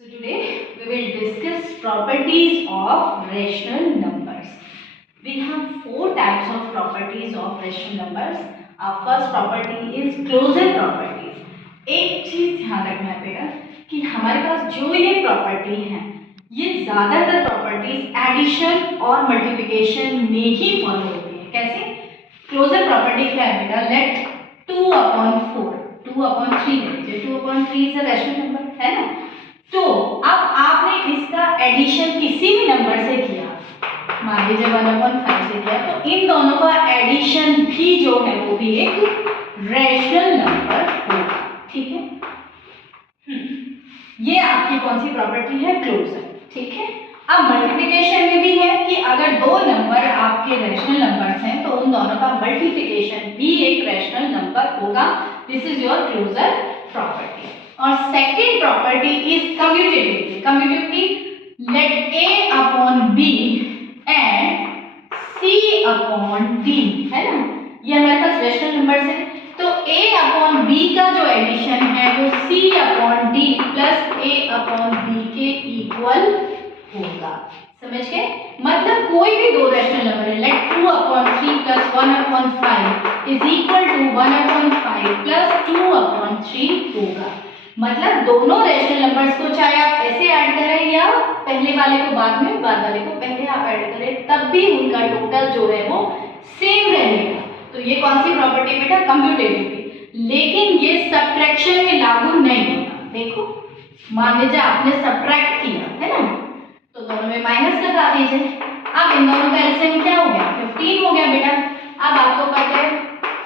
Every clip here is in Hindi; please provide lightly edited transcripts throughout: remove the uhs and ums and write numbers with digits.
So today we will discuss properties of rational numbers. We have four types of properties of rational numbers. Our first property is closure properties. एक चीज ध्यान रखना पड़ेगा कि हमारे पास जो ये प्रॉपर्टी है ये ज्यादातर प्रॉपर्टीज एडिशन और मल्टीप्लिकेशन में ही फॉलो होती है. कैसे? क्लोजर प्रॉपर्टी क्या है बेटा? लेट 2/4 2/3 लीजिए. 2/3 इज अ रैशनल नंबर है ना. तो अब आपने इसका एडिशन किसी भी नंबर से किया, मान लीजिए 1/5 से किया, तो इन दोनों का एडिशन भी जो है वो भी एक रैशनल नंबर होगा. ठीक है. ये आपकी कौन सी प्रॉपर्टी है? क्लोजर. ठीक है. अब मल्टीप्लिकेशन में भी है कि अगर दो नंबर आपके रैशनल नंबर्स हैं तो उन दोनों का मल्टीप्लिकेशन भी एक रैशनल नंबर होगा. This is your closure property. और second property is commutativity. Commutativity let a/b and c/d है ना. ये हमारे पास रैशनल नंबर्स है तो a/b का जो एडिशन है वो c/d प्लस a/b के इक्वल होगा. समझ गए? मतलब कोई भी दो रैशनल नंबर है, let 2/3 plus 1/5 is equal to 1/5 plus 2/3 होगा. मतलब दोनों रैशनल नंबर्स को चाहे आप ऐसे ऐड करें या पहले वाले को बाद में, बाद वाले को पहले आप ऐड करें, तब भी उनका टोटल जो है वो सेम रहेगा. तो ये कौन सी प्रॉपर्टी बेटा? कम्यूटेटिविटी. लेकिन ये सब्ट्रैक्शन में लागू नहीं होता. देखो मान लीजिए आपने सब्ट्रैक्ट किया है ना, तो दोनों में माइनस लगा दीजिए. अब इन दोनों का एलसीएम क्या हो गया? 15 हो गया बेटा. अब आपको पता है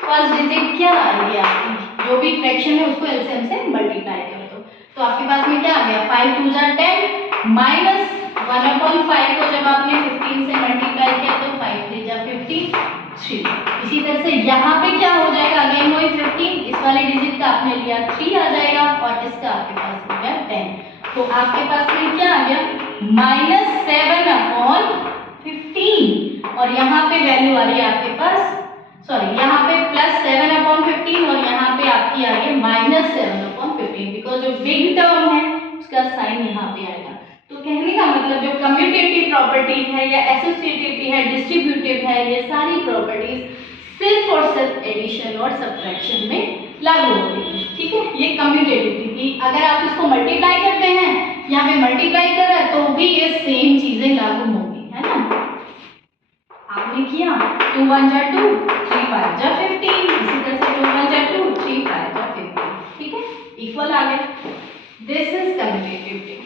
फर्स्ट डिजिट क्या आ रही है आपकी, जो भी फ्रैक्शन है उसको एलसीएम से मल्टीप्लाई कर दो. तो आपके पास में क्या आ गया? 5 2 जा 10 माइनस 1/5 को जब आपने 15 से मल्टीप्लाई किया तो 5 3 जा 15 3. इसी तरह से यहाँ पे क्या हो जाएगा? अगेन वही 15. इस वाले डिजिट का आपने लिया 3 आ जाएगा और इसका आपके पास हो गया 10. तो आपके पास में क्या आ गया? -7/15 और यहाँ पे वैल्यू आ रही है आपके पास, सॉरी यहाँ पे +7/15 और यहाँ पे आपकी आ रही है -7/15 बिकॉज जो बिग टर्म है उसका साइन यहाँ पे आएगा. तो कहने का मतलब जो कम्यूटेटिव प्रॉपर्टी है या एसोसिएटिव है, डिस्ट्रीब्यूटिव है, ये सारी प्रॉपर्टीज सिर्फ और सिर्फ एडिशन और सब्ट्रैक्शन में लागू होती है. ठीक है. ये कम्यूटेटिव थी. अगर आप इसको मल्टीप्लाई करते हैं, यहाँ पे मल्टीप्लाई कर रहा है तो भी ये सेम चीजें लागू होंगी है ना. आपने किया 2 1 जा 2 3 5 जा 15. इसी तरह से 2 1 जा 2 3 5 जा 15. ठीक है. इक्वल आ गए. This is commutativity.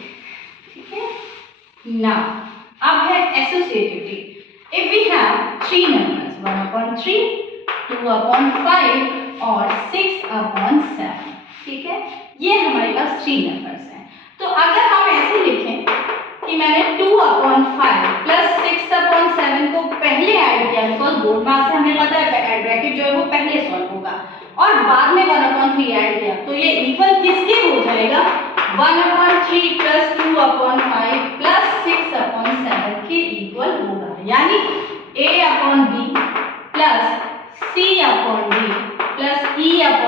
ठीक है. नाउ अब है associativity. If we have three numbers 1/3 2/5 और 6/7. ठीक है. ये हमारे पास थ्री नंबर्स हैं. तो अगर हम ऐसे लिखें कि मैंने 2/5 प्लस 6/7 को पहले ऐड किया, बिकॉज बोर्ड मार्क्स से हमें पता है ब्रैकेट जो है वो पहले सॉल्व होगा, और बाद में 1/3 ऐड किया, तो ये इक्वल किसके हो जाएगा? 1/3 प्लस 2/5 प्लस 6/7 के इक्वल होगा. यानी a/b plus c/d plus e/f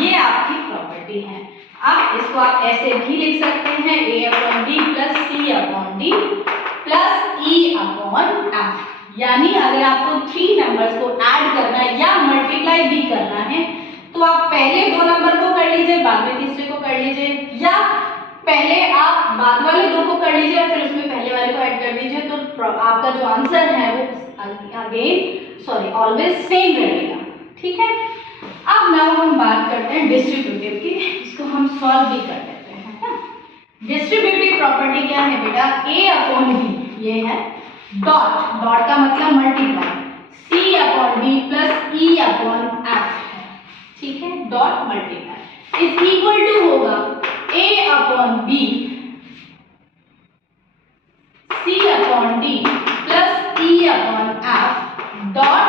ये आपकी प्रॉपर्टी है. अब इसको आप ऐसे भी लिख सकते हैं a/b plus c/d plus e/f. यानी अगर आपको थ्री नंबर्स को ऐड करना है या मल्टीप्लाई भी करना है तो आप पहले दो नंबर को कर लीजिए, बाद में तीसरे को कर लीजिए, या पहले आप बाद वाले दो को कर लीजिए फिर उसमें पहले वाले को ऐड कर दीजिए. तो आपका जो आंसर है वो ऑलवेज सेम रहेगा. ठीक है. अब नाउ हम बात करते हैं डिस्ट्रीब्यूटिव की, इसको हम सॉल्व भी कर देते हैं. डिस्ट्रीब्यूटिव प्रॉपर्टी क्या है बेटा? a/b ये है, डॉट डॉट का मतलब मल्टीप्लाई, c/d प्लस e/f है. ठीक है. Dot multiply is equal to होगा a/b c/d plus e/f dot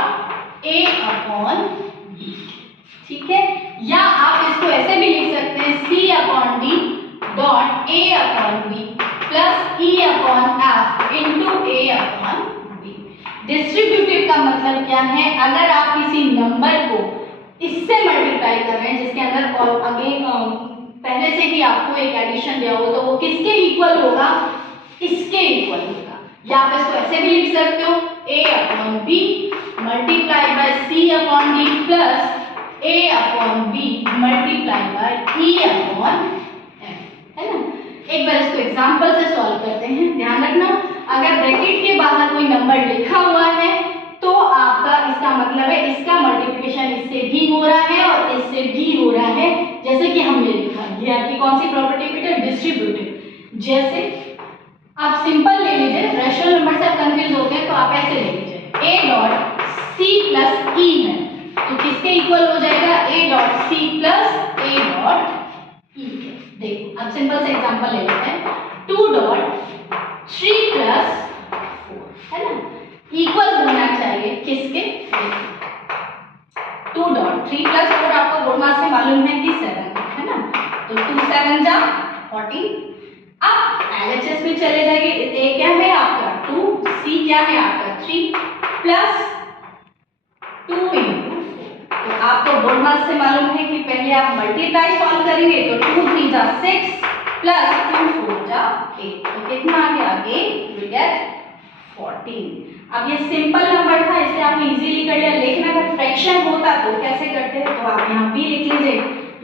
a/b. ठीक है. या आप इसको ऐसे भी लिख सकते हैं c/d dot a/b plus e/f into a/b. Distributive का मतलब क्या है? अगर आप किसी नंबर को इससे मल्टीप्लाई कर रहे हैं जिसके अंदर अगेन पहले से ही आपको एक एडिशन दिया हो तो वो किसके इक्वल होगा, इसके इक्वल होगा। या आप इसको ऐसे भी लिख सकते हो a upon b multiply by c upon d plus a upon b multiply by e upon m, है ना। एक बार इसको एग्जांपल से सॉल्व करते हैं। ध्यान रखना, अगर ब्रैकेट के बाहर कोई नंबर लिखा हुआ है तो आपका इसका मतलब है इसका मल्टीप्लिकेशन इससे भी हो रहा है और इससे भी हो रहा है। जैसे कि हमने लिखा, ये आपकी कौन सी प्रॉपर्टी बेटा, डिस्ट्रीब्यूटिव। जैसे आप सिंपल ले लीजिए, रैशनल नंबर से आप कंफ्यूज हो गए तो आप ऐसे ले लीजिए a dot c plus e है तो किसके इक्वल हो जाएगा, a dot c plus a dot e। देखो अब सिंपल से एग्जांपल ले लेते हैं, 2 डॉट 3 प्लस 4 है ना, इक्वल होना चाहिए किसके, 2 डॉट 3 प्लस 4 आपको बोर्ड मार्क्स से मालूम है कि 7 है ना, तो 2 7 जा 14। अब एलएचएस में चले जाएंगे, ए क्या है आपका 2, सी क्या है आपका 3 प्लस 2 इंटू 4। तो आपको बोर्ड मार्क्स से मालूम है कि पहले आप मल्टीप्लाई सॉल्व करेंगे तो 2 3 जा 6 प्लस 2 4 जा 8, तो कितना आ गया, अगेन वी गेट 14। अब ये सिंपल नंबर था इसलिए आपने इजीली कर लिया, लेकिन अगर फ्रैक्शन होता तो कैसे करते हैं, तो आप यहाँ b लिख लीजिए,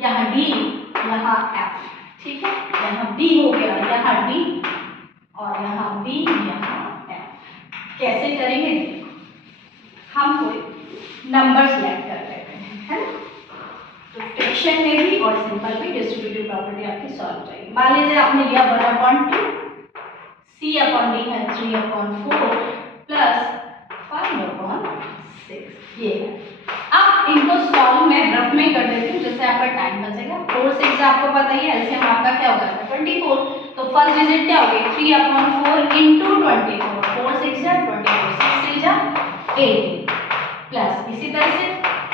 यहाँ d, यहाँ f, ठीक है, यहाँ b हो गया, यहाँ d और यहाँ b, यहाँ f। कैसे करेंगे, हम कोई नंबर सेलेक्ट कर लेते हैं, है ना। तो फ्रैक्शन में भी और सिंपल में डिस्ट्रीब्यूटिव प्रॉपर्टी आपकी सॉल्व हो जाएगी। मान लीजिए आपने लिया 1/2, c अपॉन d है 3/4 प्लस 5/6, ये है। अब इनको सॉल्व मैं रफ में कर देती हूँ जिससे आपका टाइम बचेगा। 4 6 आपको पता ही है, एलसीएम आपका क्या हो जाता है 24, तो फर्स्ट डिजिट क्या हो गई 3/4 इंटू 24, 4 6 जा 24, 6 3 जा 18 प्लस इसी तरह से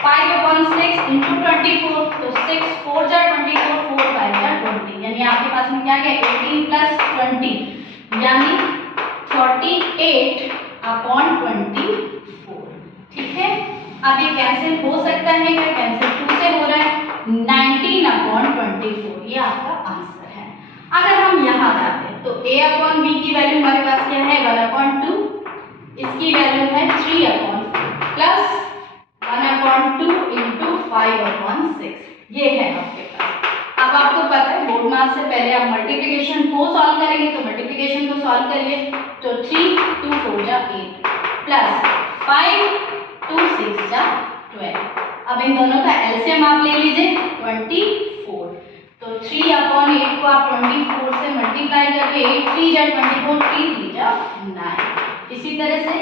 5/6 इंटू 24, तो 6 4 जा 24, 4 5 जा 20, यानी आपके पास में क्या है 18 प्लस 20 यानी 48/24, ठीक है। अब ये कैंसिल हो सकता है क्या, कैंसिल 2 से हो रहा है, 19/24 ये आपका आंसर है। अगर हम यहाँ जाते हैं तो a/b की वैल्यू हमारे पास क्या है 1/2, इसकी वैल्यू है 3/4 प्लस 1/2 इंटू 5/6, ये है आपके पास। अब आपको पता है बोर्ड मार्क्स से पहले आप मल्टीप्लिकेशन को सॉल्व करेंगे, तो मल्टीप्लिकेशन को सॉल्व करिए, तो 3 2 4 जा 8 प्लस 5 2 6 जा 12। अब इन दोनों का एलसीएम आप ले लीजिए 24, तो 3/8 को आप 24 से मल्टीप्लाई करके 8 3 जा 24, 3 3 जा 9। इसी तरह से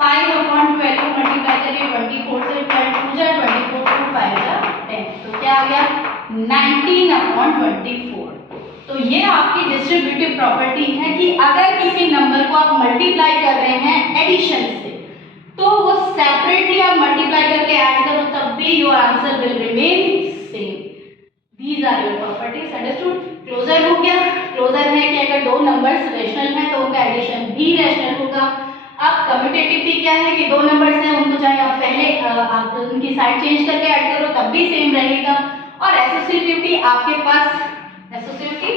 5/12 को मल्टीप्लाई करिए 24 से, 2 जा 24, 2 5 जा 10, तो क्या आ गया 19/24। तो ये आपकी डिस्ट्रीब्यूटिव प्रॉपर्टी है कि अगर किसी नंबर को आप मल्टीप्लाई कर रहे हैं एडिशन से, तो वो सेपरेटली आप मल्टीप्लाई करके ऐड करो तब भी your answer will remain same. These are your properties, understood. Closure हो गया, क्लोजर है कि अगर दो नंबर्स रेशनल हैं तो उनका एडिशन भी रेशनल होगा। अब कम्यूटेटिविटी क्या है कि दो नंबर्स हैं उनको चाहे आप पहले आप उनकी साइड चेंज करके ऐड करो तब भी सेम रहेगा। और एसोसिएटिविटी आपके पास, एसोसिएटिविटी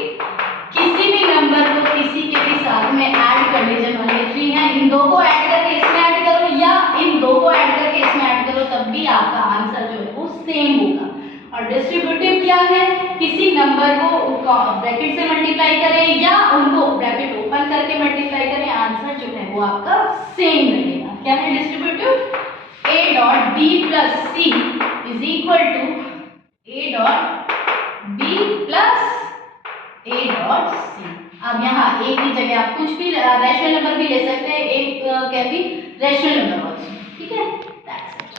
किसी भी नंबर को किसी के भी साथ में ऐड कर लीजिए, मान लीजिए 3 है, इन दो को ऐड करके इसमें ऐड करो या इन दो को ऐड करके इसमें ऐड करो तब भी आपका आंसर जो है वो सेम होगा। और डिस्ट्रीब्यूटिव क्या है, किसी नंबर को ब्रैकेट से मल्टीप्लाई करें या उनको ब्रैकेट ओपन करके मल्टीप्लाई करें, आंसर जो है वो आपका सेम रहेगा। क्या है distributive, a dot b plus c is equal to a dot b plus a dot c। अब यहाँ a की जगह आप कुछ भी रैशनल नंबर भी ले सकते हैं, एक can be rational number also, ठीक है। That's it.